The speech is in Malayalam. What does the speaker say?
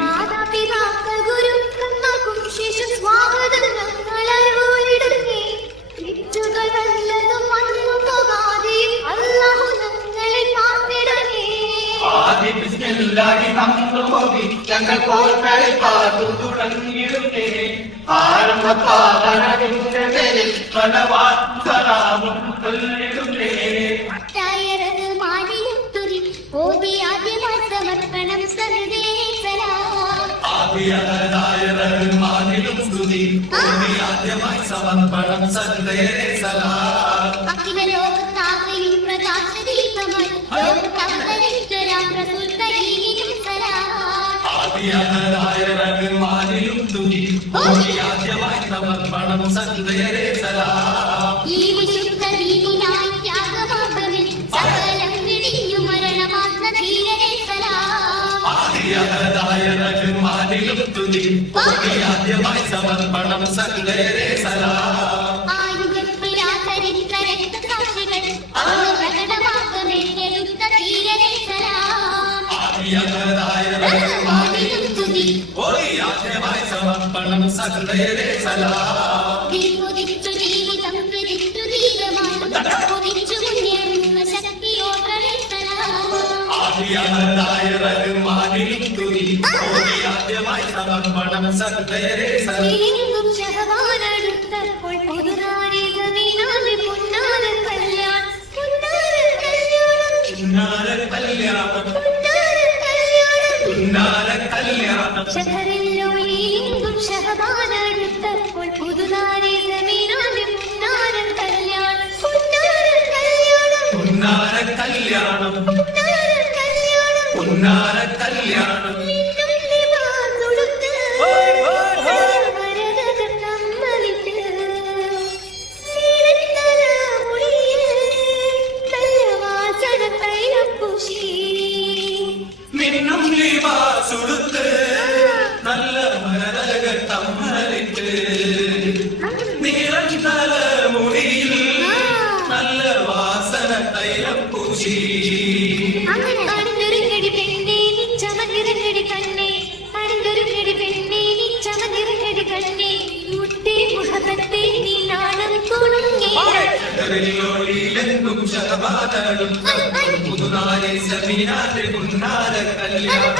മാതാപിതാക്കൾ ഗുരുക്കന്മാർക്കും ശേഷം സ്വാഗതങ്ങൾ അരുളിടുന്നേ. തെറ്റുകൾ വല്ലതും വന്നു പോകാതെ അല്ലാഹു ഞങ്ങളെ കാത്തിടണേ. ഞങ്ങൾ കോർക്കളെ കാത്തു തുടങ്ങിയിടുന്നേ. ആരംഭപ്പാവനവിന്റെ പേരിൽ സ്വലവാത്തും സലാമും ചൊല്ലിടുന്നേ. സമർപ്പണം സദേ സലാം. റഹ്മാനിലും സ്തുതി ആദ്യമായി സമർപ്പണം സദേ സലാം. അഖില ലോകത്താകെയും പ്രകാശദീപമായി ലോകത്തവതരിച്ചൊരാം റസൂൽ കരീമിനും സലാം. റഹ്മാനിലും സ്തുതി ആദ്യമായി സമർപ്പണം സദേ സലാം. ഈ വിശുദ്ധ ദീനിനായി ത്യാഗമാർഗമിൽ സകലം വിടിഞ്ഞു മരണമാർന്ന ധീരരെ സലാം. റഹ്മാനിലും സ്തുതി ആദ്യമായി സമർപ്പണം സദേ സലാം. ആയുധപ്പിലാചരിത്ര രക്തസാക്ഷികൾ പ്രകടമാർഗമെടുത്ത ധീരരെ സലാം. റഹ്മാനിലും സ്തുതി ആദ്യമായി സമർപ്പണം സദേ സലാം. ജീവിതം വിധിച്ചു ധീരമായി കുതിച്ചു മുന്നേറുന്ന ശക്തിയോടെ സലാം. റഹ്മാനിലും സ്തുതി ആദ്യമായി സമർപ്പണം സദേ സലാം. ശഹവാനടുത്തപ്പോൾ പുതുനാരികവിനാലെ പുന്നാരൻ കല്യാണം ശഹറിലൊളിയെങ്കും ശഹവാനടുത്തപ്പോൾ പുതുനാരികവിനാലെ പുന്നാരൻ കല്യാണം മിന്നും സുടുത്ത് നല്ല മരതകത്തമ്മലിട്ട് നീളം തല മുടിയിൽ നല്ല വാസന തൈലം പൂശി. അണിഞ്ഞൊരുങ്ങടി പെണ്ണേ നിച്ചമനിറങ്ങടി കണ്ണേ. അണിഞ്ഞൊരുങ്ങടി പെണ്ണേ നിച്ചമനിറങ്ങടി കണ്ണേ. മുട്ടേ മുഹബത്തേ നീ നാണം കുണുങ്ങേ. ിലെങ്കും ശതമാനം പുതുനാരി സമീനാതെ പുന്നാര കല്യാണം